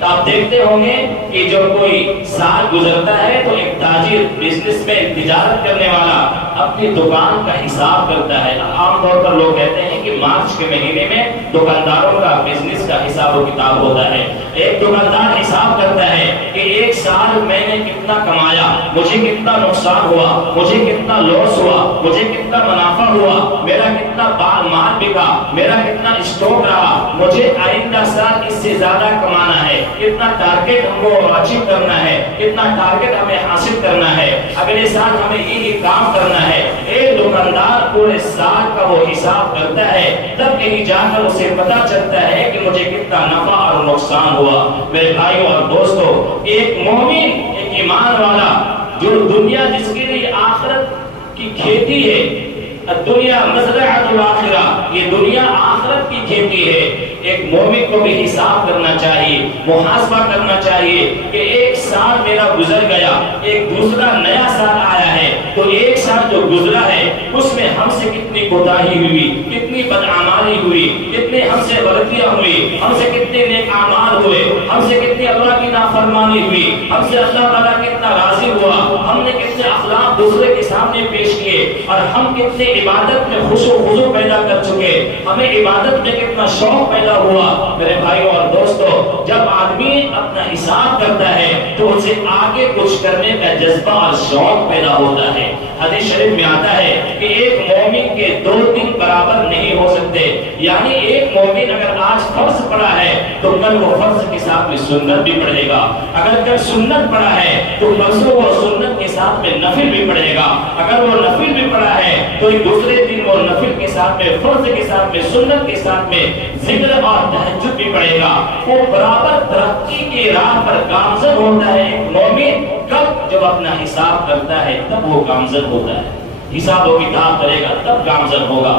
تو آپ دیکھتے ہوں گے کہ جب کوئی سال گزرتا ہے تو ایک تاجر بزنس میں تجارت کرنے والا اپنی دکان کا حساب کرتا ہے. عام طور پر لوگ کہتے ہیں کہ مارچ کے مہینے میں دکانداروں کا بزنس کا حساب و کتاب ہوتا ہے. ایک دکاندار حساب کرتا ہے کہ ایک سال میں نے کتنا کمایا, مجھے کتنا نقصان ہوا, مجھے کتنا لاس ہوا, مجھے کتنا منافع ہوا, میرا کتنا مال بکا, میرا کتنا اسٹاک رہا, مجھے آئندہ سال اس سے زیادہ کمانا ہے, کتنا ٹارگٹ ہم کو اچیو کرنا ہے, کتنا ٹارگٹ ہمیں حاصل کرنا ہے, اگلے سال ہمیں یہ کام کرنا ہے. ایک دکاندار پورے سال کا وہ حساب کرتا ہے, تب کہیں جا کر اسے پتا چلتا ہے کہ مجھے کتنا نفع اور نقصان ہوا. میرے بھائیوں اور دوستوں, ایک مومن, ایک ایمان والا جو دنیا جس کے لیے آخرت کی کھیتی ہے, دنیا مزرعۃ الآخرہ, یہ دنیا آخرت کی کھیتی ہے. ایک مومن کو بھی حساب کرنا چاہیے, محاسبہ کرنا چاہیے کہ ایک سال میرا گزر گیا, ایک دوسرا نیا سال آیا ہے, تو ایک سال جو گزرا ہے اس میں ہم سے کتنی کوتاہی ہوئی, کتنی بدعمالی ہوئی, کتنی ہم سے غلطیاں ہوئی, ہم سے کتنے نیک اعمال ہوئے, ہم سے کتنی اللہ کی نافرمانی ہوئی, ہم سے اللہ تعالیٰ کتنا راضی ہوا, ہم نے کتنے اخلاق دوسرے کے سامنے پیش کیے, اور ہم کتنے عبادت میں خوش و خضوع پیدا کر چکے, ہمیں عبادت میں کتنا شوق پیدا ہوا. میرے بھائیوں اور دوستوں, جب آدمی اپنا حساب کرتا ہے تو اسے آگے کچھ کرنے کا جذبہ اور شوق پیدا ہوتا ہے. حدیث شریف میں آتا ہے کہ ایک مومن کے 2 دن برابر نہیں ہو سکتے, یعنی ایک مومن اگر آج فرض پڑھا ہے تو کل وہ فرض کے ساتھ میں سنت بھی پڑھے گا, اگر کل سنت پڑھا ہے تو پرسوں وہ سنت کے ساتھ میں نفل بھی پڑھے گا, اگر وہ نفل بھی پڑھا ہے تو دوسرے دن وہ نفل کے ساتھ میں, فرض کے ساتھ میں, سنت کے ساتھ میں ذکر اور تہجد بھی پڑھے گا. وہ برابر ترقی کی راہ پر گامزن ہوتا ہے. ایک مومن کب جب اپنا حساب کرتا ہے تب وہ گامزن ہوتا ہے, حساب و کتاب کرے گا تب گامزن ہوگا.